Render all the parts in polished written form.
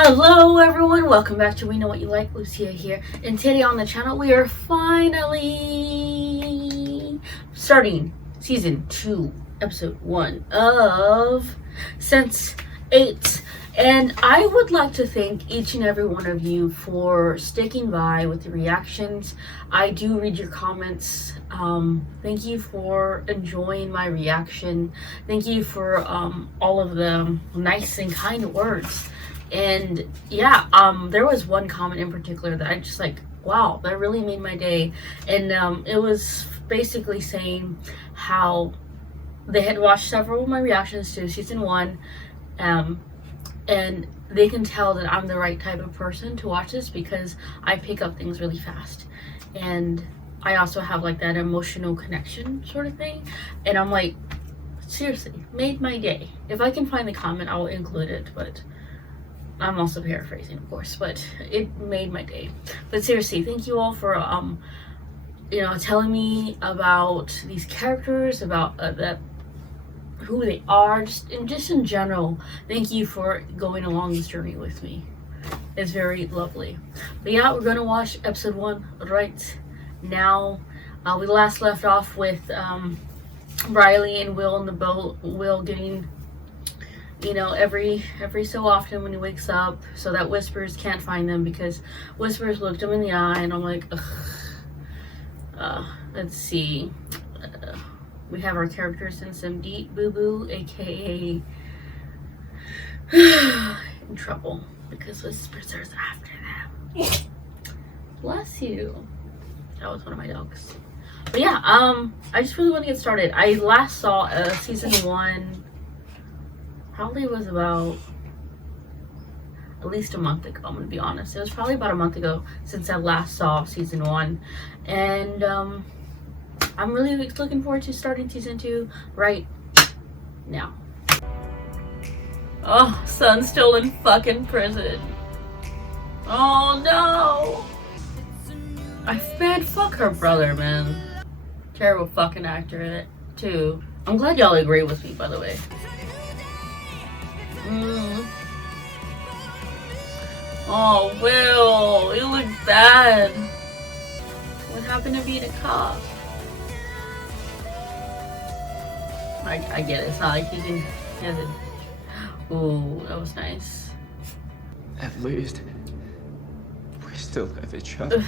Hello everyone, welcome back to We Know What You Like. Lucia here, and today on the channel we are finally starting season 2 episode 1 of SENSE8, and I would like to thank each and every one of you for sticking by with the reactions. I do read your comments. Thank you for enjoying my reaction. Thank you for all of the nice and kind words. And yeah, there was one comment in particular that I just like, wow, that really made my day. And it was basically saying how they had watched several of my reactions to season 1, and they can tell that I'm the right type of person to watch this because I pick up things really fast, and I also have like that emotional connection sort of thing. And I'm like, seriously, made my day. If I can find the comment, I will include it, but I'm also paraphrasing, of course, but it made my day. But seriously, thank you all for telling me about these characters, about who they are, just in general. Thank you for going along this journey with me. It's very lovely. But yeah, we're gonna watch episode 1 right now. We last left off with Riley and Will in the boat. Will getting, every so often when he wakes up, so that Whispers can't find them because Whispers looked him in the eye. And I'm like, ugh. Let's see. We have our characters in some deep boo-boo, aka in trouble because Whispers are after them. Bless you. That was one of my dogs. But yeah, I just really want to get started. I last saw season 1 probably was about at least a month ago. I'm gonna be honest, it was probably about a month ago since I last saw season 1, and I'm really looking forward to starting season 2 right now. Oh, Sun's still in fucking prison. Oh no. Fuck her brother, man. Terrible fucking actor in it too. I'm glad y'all agree with me, by the way. Oh, Will, you look bad. What happened to being a cop? I get it. It's not like he can get it. Ooh, that was nice. At least we still have each other.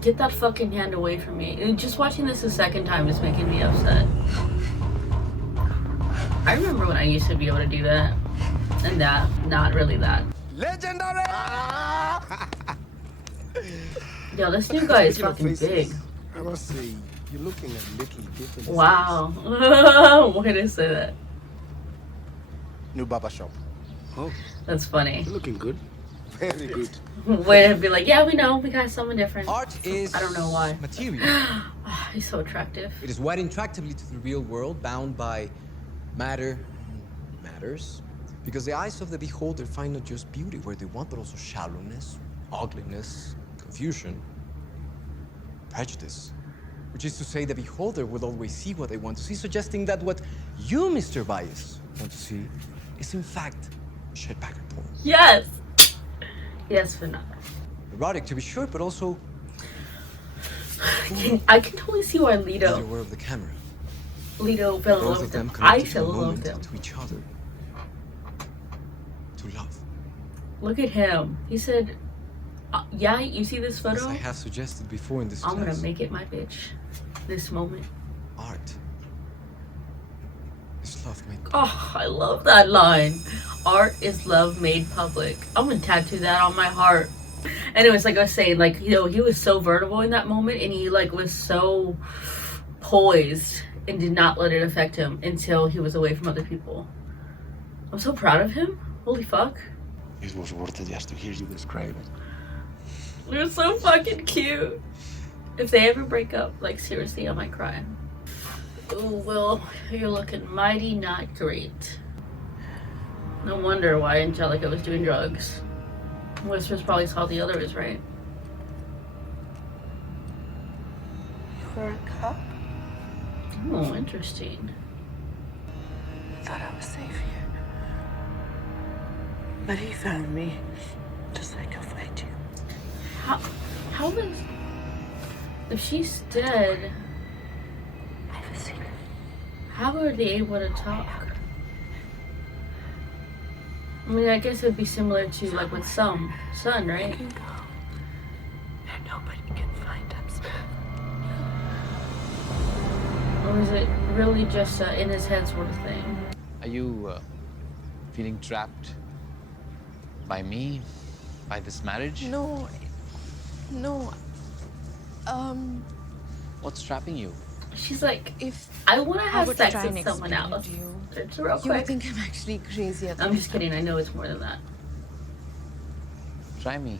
Get that fucking hand away from me. Just watching this a second time is making me upset. I remember when I used to be able to do that. And that, not really that. Legendary! Yo, this new guy is fucking big. I must say, you're looking a little different. Wow. Why did I say that? New barber shop. Oh, That's funny. You're looking good. Very good. Way to be like, yeah, we know, we got someone different. Art is I don't know why. material. He's so attractive. It is wired intractably to the real world, bound by matter and matters. Because the eyes of the beholder find not just beauty where they want, but also shallowness, ugliness, confusion, prejudice. Which is to say, the beholder will always see what they want to see, suggesting that what you, Mr. Bias, want to see is in fact shed back porn. Yes! Yes, but not. Erotic to be sure, but also I can totally see why you're Leto aware of the camera. fell in Both love of with them him. I connected to fell a in love moment, with him. to each other. To love. Look at him. He said, yeah, you see this As photo? I have suggested before in this I'm class, gonna make it my bitch. This moment. art is love made. Oh, I love that line. Art is love made public. I'm gonna tattoo that on my heart. Anyways, like I was saying, like, he was so vulnerable in that moment, and he like was so poised and did not let it affect him until he was away from other people. I'm so proud of him. Holy fuck. It was worth it just to hear you describe it. They're so fucking cute. If they ever break up, like seriously, I might cry. Ooh, Will, you're looking mighty not great. No wonder why Angelica was doing drugs. Whispers probably saw the others, right? For a cup? Oh, interesting. Thought I was safe here. But he found me, just like he'll find you. How is... If she's dead, I have a secret. how are they able to talk? I mean, I guess it'd be similar to like with Sun, right? You can go. And nobody can find us. Or is it really just in his head sort of thing? Are you feeling trapped by me, by this marriage? No. What's trapping you? She's like, If I want to I have were to sex try and with someone explain it else. to you, It's real you would quick. think I'm actually crazy at I'm just kidding. I know it's more than that. Try me.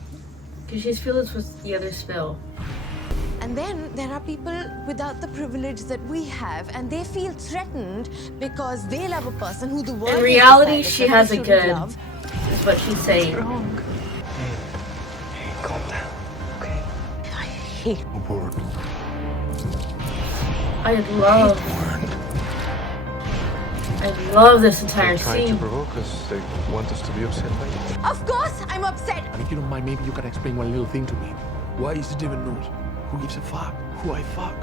Because she's feelings with the other spill. And then there are people without the privilege that we have, and they feel threatened because they love a person who the world In has reality, decided she that has they it shouldn't good. love. Is what she's saying. Hey, calm down. Okay. I hate Abort. I love this entire Trying to scene. provoke us. They want us to be upset by you. Of course, I'm upset. And if you don't mind, maybe you can explain one little thing to me. Why is it even known? Who gives a fuck? Who I fuck?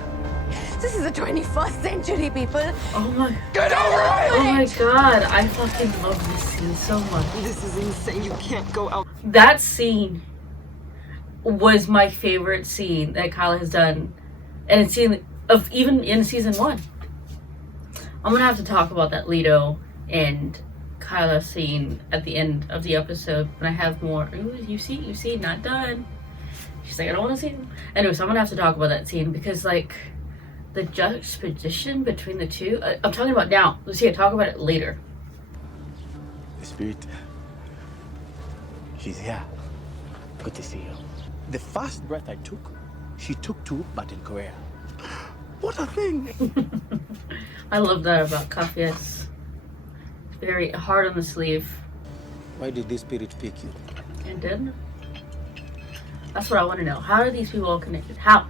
This is the 21st century, people. Oh my, Get over it! oh my god, I fucking love this scene so much. This is insane. You can't go out. That scene was my favorite scene that Kyla has done, and it's seen of even in season 1. I'm gonna have to talk about that Leto and Kyla scene at the end of the episode when I have more. Ooh, you see, not done. She's like, I don't want to see them. Anyway, so I'm gonna have to talk about that scene because like the juxtaposition between the two. I'm talking about now. Let's see. Talk about it later. The spirit. She's here. Good to see you. The first breath I took, she took two, but in Korea. What a thing! I love that about Kafias. It's very hard on the sleeve. Why did this spirit pick you? And then that's what I want to know. How are these people all connected? How?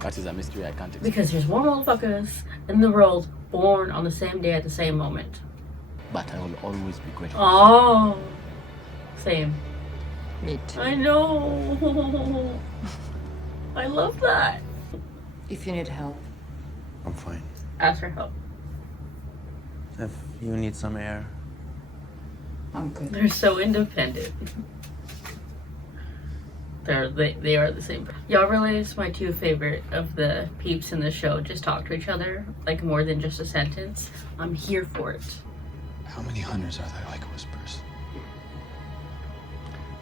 That is a mystery I can't explain. Because there's more motherfuckers in the world born on the same day at the same moment. But I will always be grateful. Oh, same. Me too. I know. I love that. If you need help, I'm fine. Ask for help. If you need some air. I'm good. They're so independent. They are the same. Y'all realize my two favorite of the peeps in the show just talk to each other like more than just a sentence. I'm here for it. How many hunters are there like whispers?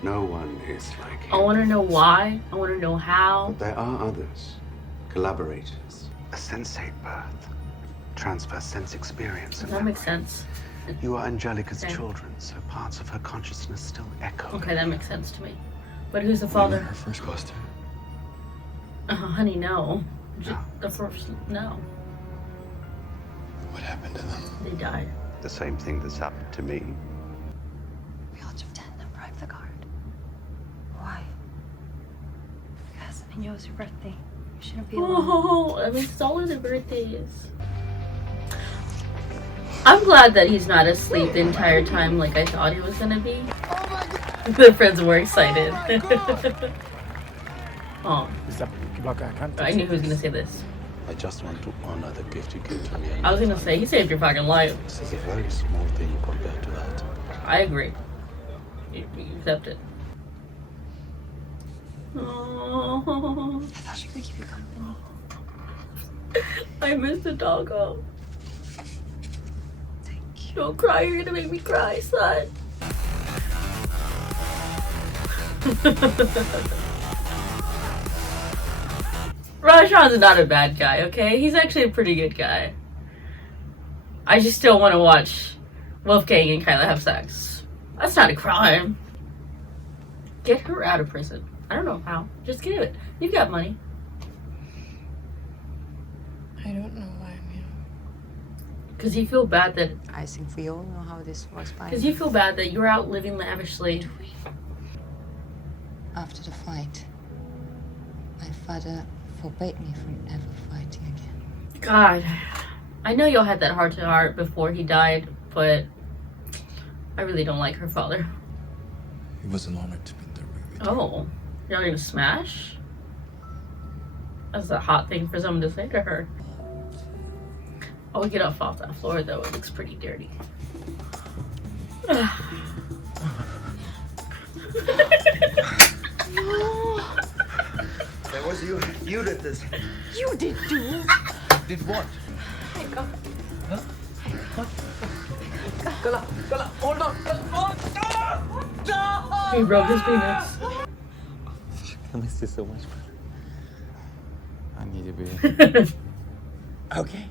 No one is like him. I want to know why. I want to know how. But there are others, collaborators. A sensate birth, transfer sense experience and That makes memory. sense. You are Angelica's Okay. children, so parts of her consciousness still echo. Okay, that makes sense to me. But who's the You father? were her first cluster. Honey, no. No. The first, no. What happened to them? They died. The same thing that's happened to me. We ought to attend and bribe the guard. Why? Because I knew it was your birthday. You shouldn't be alone. Oh, I mean, it's all of their birthdays. I'm glad that he's not asleep the entire time like I thought he was gonna be. The friends were excited. Oh, I knew he was gonna say this. I just want to honor the gift you gave to me. I was gonna say, he saved your fucking life. This is a very small thing compared to that. I agree. You accept it. Oh, I thought she could keep you company. I miss the doggo. Thank you. Don't cry, you're gonna make me cry, son. Rajan's not a bad guy, okay? He's actually a pretty good guy. I just still want to watch Wolfgang and Kyla have sex. That's not a crime. Get her out of prison. I don't know how. Just get it. You've got money. I don't know why I'm here. Because you feel bad that I think we all know how this was by Because you feel bad that you're out living lavishly. After the fight, my father forbade me from ever fighting again. God, I know y'all had that heart to heart before he died, but I really don't like her father. It was an honor to be in the room with you. Oh, you're not gonna smash? That's a hot thing for someone to say to her. Oh, we get off that floor though. It looks pretty dirty. That was you. You did this. You did too. Did what? He broke his penis. I miss you so much, brother. I need to be. Okay.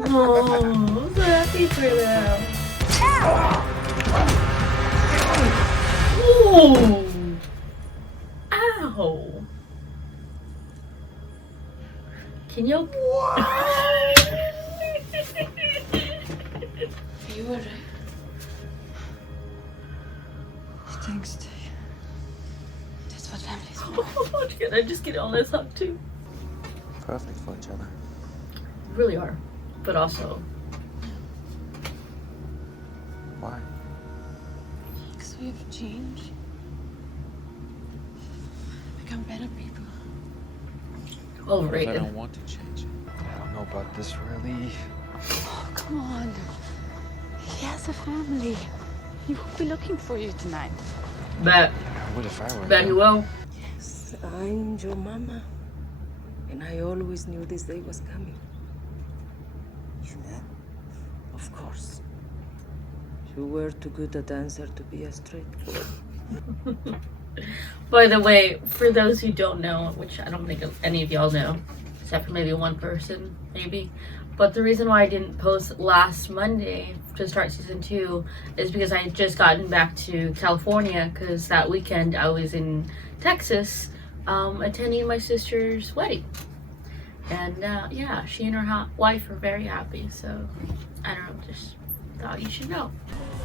Oh, I'm so happy for them. Ooh. Ow. Can you? You were right. Thanks to you. That's what families want. Oh, can I just get on this hug too? Perfect for each other. We really are, but also Why? Because we've changed. Become better people. I overrated. don't want to change. I don't know about this really. Oh, come on. He has a family. He will be looking for you tonight. Bet What if I were he him? will. Yes, I'm your mama. And I always knew this day was coming. You knew? Of course. You were too good a dancer to be a straightforward. By the way, for those who don't know, which I don't think any of y'all know, except for maybe one person, maybe. But the reason why I didn't post last Monday to start season 2 is because I had just gotten back to California, because that weekend I was in Texas attending my sister's wedding. And yeah, she and her wife are very happy. So I don't know, just thought you should know.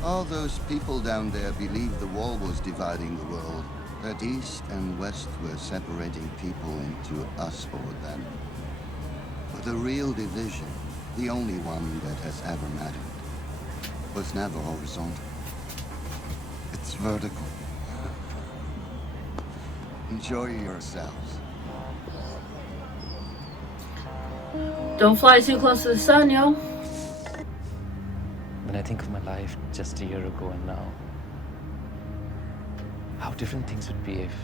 All those people down there believed the wall was dividing the world, that east and west were separating people into us or them. But the real division, the only one that has ever mattered, was never horizontal. It's vertical. Enjoy yourselves. Don't fly too close to the sun, yo. When I think of my life just a year ago and now, how different things would be if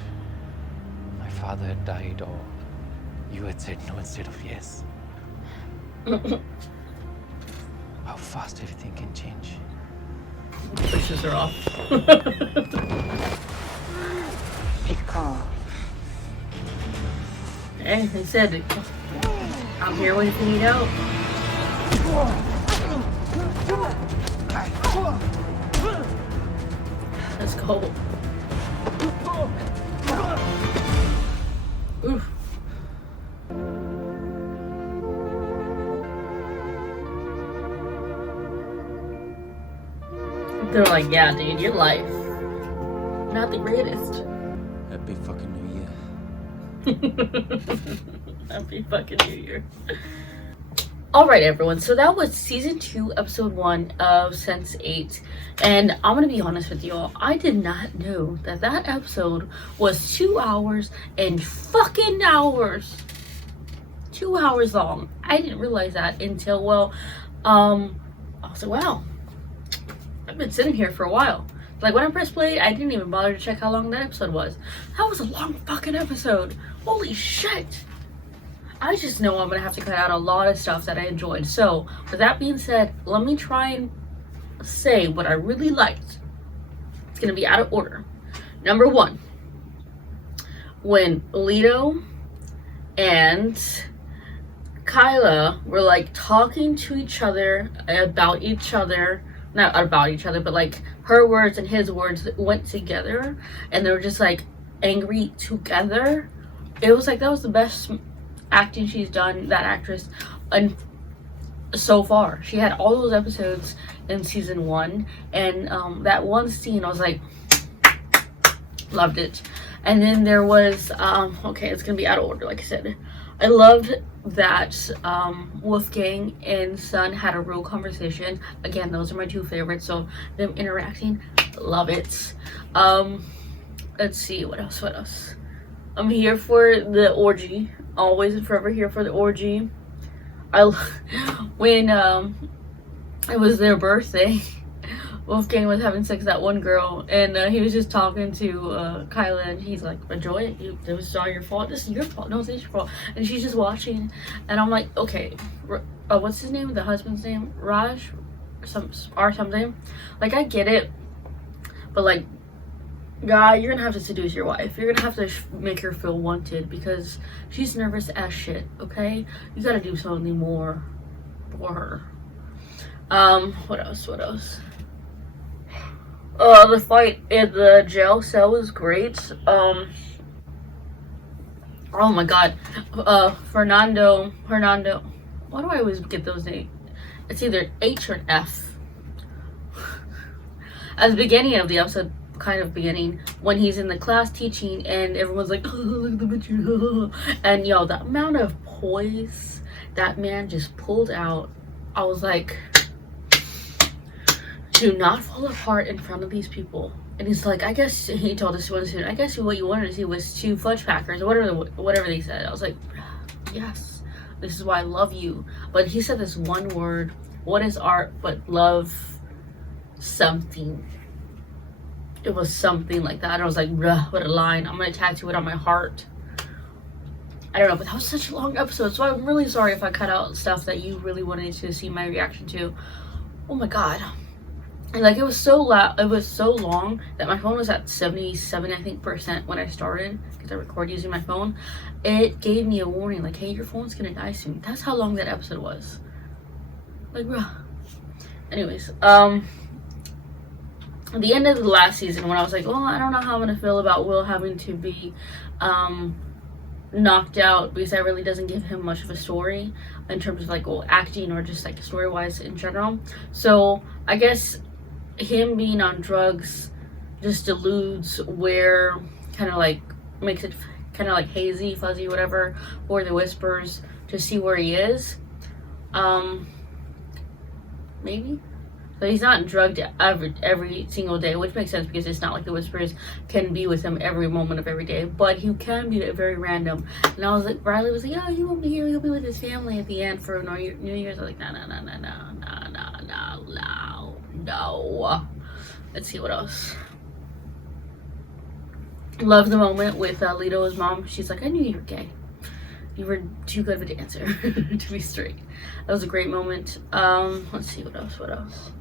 my father had died or you had said no instead of yes. How fast everything can change. Pushes her off. Be calm. Hey, he said, I'm here waiting for you to help. Let's go. Oof. They're like, yeah, dude, your life not the greatest. Happy fucking New Year. Happy fucking New Year. Alright everyone, so that was season 2 episode 1 of SENSE8, and I'm gonna be honest with y'all, I did not know that that episode was 2 hours and fucking hours. 2 hours long. I didn't realize that until, well, I was like, wow, I've been sitting here for a while. Like when I pressed play, I didn't even bother to check how long that episode was. That was a long fucking episode. Holy shit. I just know I'm gonna have to cut out a lot of stuff that I enjoyed. So with that being said, let me try and say what I really liked. It's gonna be out of order. Number 1, when Leto and Kyla were like talking to each other about each other, not about each other, but like her words and his words went together, and they were just like angry together. It was like, that was the best acting she's done, that actress, and so far. She had all those episodes in season 1, and that one scene, I was like, loved it. And then there was okay, it's gonna be out of order, like I said. I loved that Wolfgang and Sun had a real conversation. Again, those are my two favorites, so them interacting, love it. Let's see, what else? I'm here for the orgy. Always and forever here for the orgy. When it was their birthday, Wolfgang was having sex with that one girl, and he was just talking to Kyla, and he's like, enjoy it. It was all your fault. This is your fault. No, it's your fault. And she's just watching, and I'm like, okay, what's his name? The husband's name? Raj? Or something. Like, I get it, but like, guy, you're gonna have to seduce your wife. You're gonna have to make her feel wanted, because she's nervous as shit, okay? You gotta do something more for her. What else? The fight in the jail cell was great. Oh my god. Fernando. Why do I always get those names? It's either H or F. At the beginning of the episode, kind of beginning, when he's in the class teaching and everyone's like, oh, look at the picture. And yo, the amount of poise that man just pulled out, I was like, do not fall apart in front of these people. And he's like, I guess, he told us one student, I guess what you wanted to see was 2 fudge packers, or whatever they said. I was like, yes, this is why I love you. But he said this one word, what is art but love something? It was something like that. And I was like, bruh, what a line. I'm gonna tattoo it on my heart. I don't know, but that was such a long episode, so I'm really sorry if I cut out stuff that you really wanted to see my reaction to. Oh my god. And like, it was so loud, it was so long that my phone was at 77, I think, % when I started, because I record using my phone. It gave me a warning, like, hey, your phone's gonna die soon. That's how long that episode was. Like, bruh. Anyways, the end of the last season, when I was like, well, I don't know how I'm gonna feel about Will having to be knocked out, because that really doesn't give him much of a story in terms of like, well, acting or just like story wise in general. So I guess him being on drugs just deludes where, kind of like makes it kind of like hazy, fuzzy, whatever, or the whispers to see where he is. Maybe. So he's not drugged every single day, which makes sense because it's not like the whispers can be with him every moment of every day, but he can be very random. And I was like, Riley was like, oh, he won't be here, he'll be with his family at the end for New Year's. I was like, no. Let's see what else. Love the moment with Lito's mom. She's like, I knew you were gay. You were too good of a dancer to be straight. That was a great moment. Let's see what else.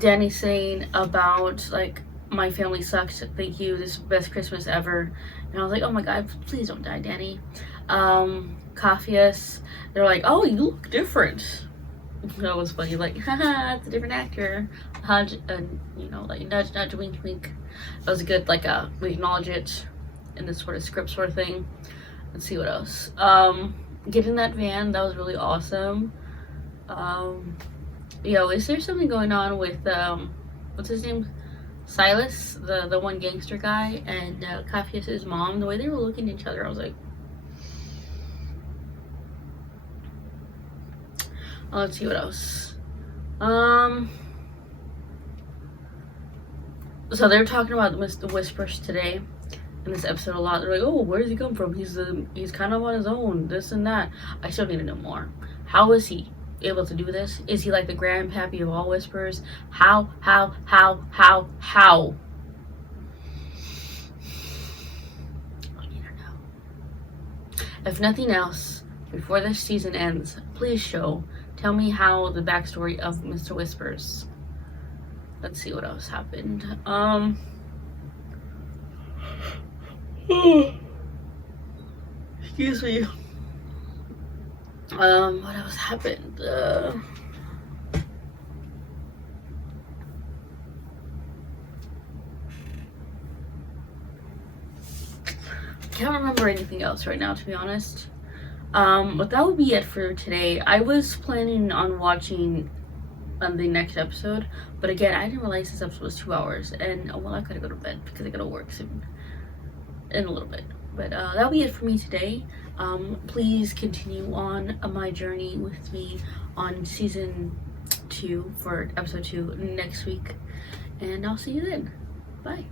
Danny saying about like, my family sucks, thank you, this is the best Christmas ever. And I was like, oh my god, please don't die, Danny. Cafius, they're like, oh, you look different. That was funny, like, haha, it's a different actor. You know, like, nudge, wink. That was a good, like, we acknowledge it in this sort of script sort of thing. Let's see what else. Getting that van, that was really awesome. Yo, is there something going on with what's his name, Silas, the one gangster guy, and Cafius's mom? The way they were looking at each other, I was like, oh, let's see what else. So they're talking about the whispers today in this episode a lot. They're like, oh, where does he come from? He's kind of on his own, this and that. I still need to know more. How is he able to do this? Is he like the grandpappy of all whispers? How? I need to know. If nothing else, before this season ends, please tell me how the backstory of Mr. Whispers. Let's see what else happened. Excuse me. What else happened? Can't remember anything else right now, to be honest. But that would be it for today. I was planning on watching the next episode, but again, I didn't realize this episode was 2 hours, and well, I gotta go to bed because I gotta work soon in a little bit. But that'll be it for me today. Please continue on my journey with me on season 2 for episode 2 next week, and I'll see you then. Bye.